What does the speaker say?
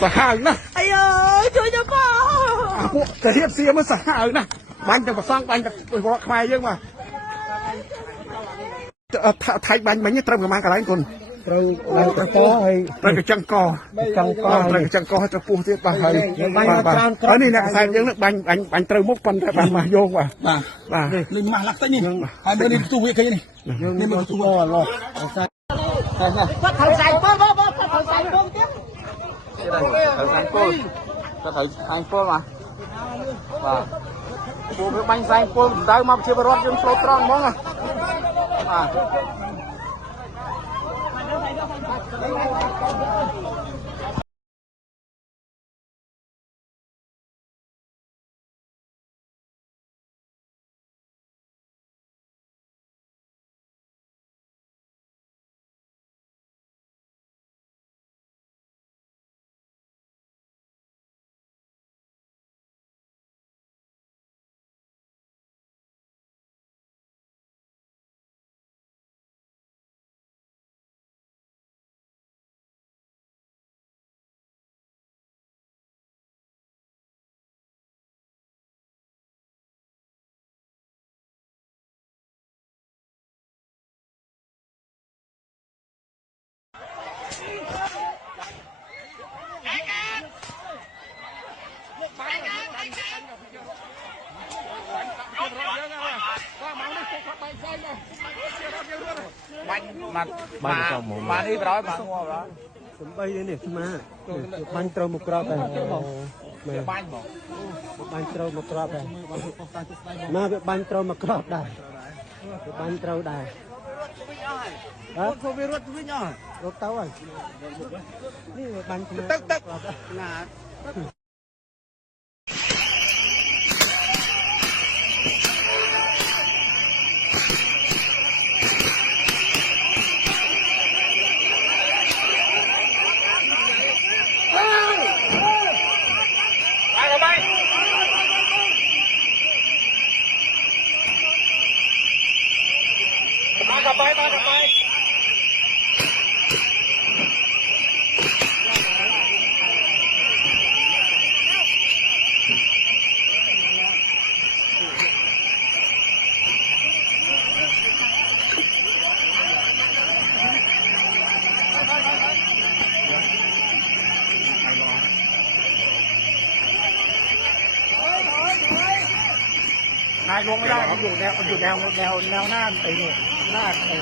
สหายนะ哎呦，ช่วยจะพ่อพวกจะเทียบเสียมันสหายนะบันจะมาสร้างบันจะหัวใครเยอะมาไทยบันมันยังเติมกับมันอะไรคนเราก็ให้เราจะจังกอเราจะจังกอจะปูที่บ้านให้อันนี้เนี่ยใส่ยังนึกบันเติมมุกปันแต่บันมาโยงว่ะเลยมาลักแต่นี่อันนี้ตู้วิเคยนี่นี่มันตู้หรอก็เขาใส่ป้อเขาใส่ป้อเตี้ยเขาใส่ป้อก็เขาใส่ป้อมาปูไปบันใส่ป้อได้มาเชื่อรถยังโฟล์ตรองมั้งอ่ะมานี่ร้อยมางัวร้อยสมบัติเนี่ยขึ้นมาบันเติมมุกรอบไปบันบอกบันเติมมุกรอบไปมาบันเติมมุกรอบได้บันเติมได้ฮะเขาไปรถวิ่งอ่ะรถเต้าอ่ะนี่บันตึ๊กงานายลงไม่ได้มันอยู่แนวหน้าไอ้นี่หน้าไอ้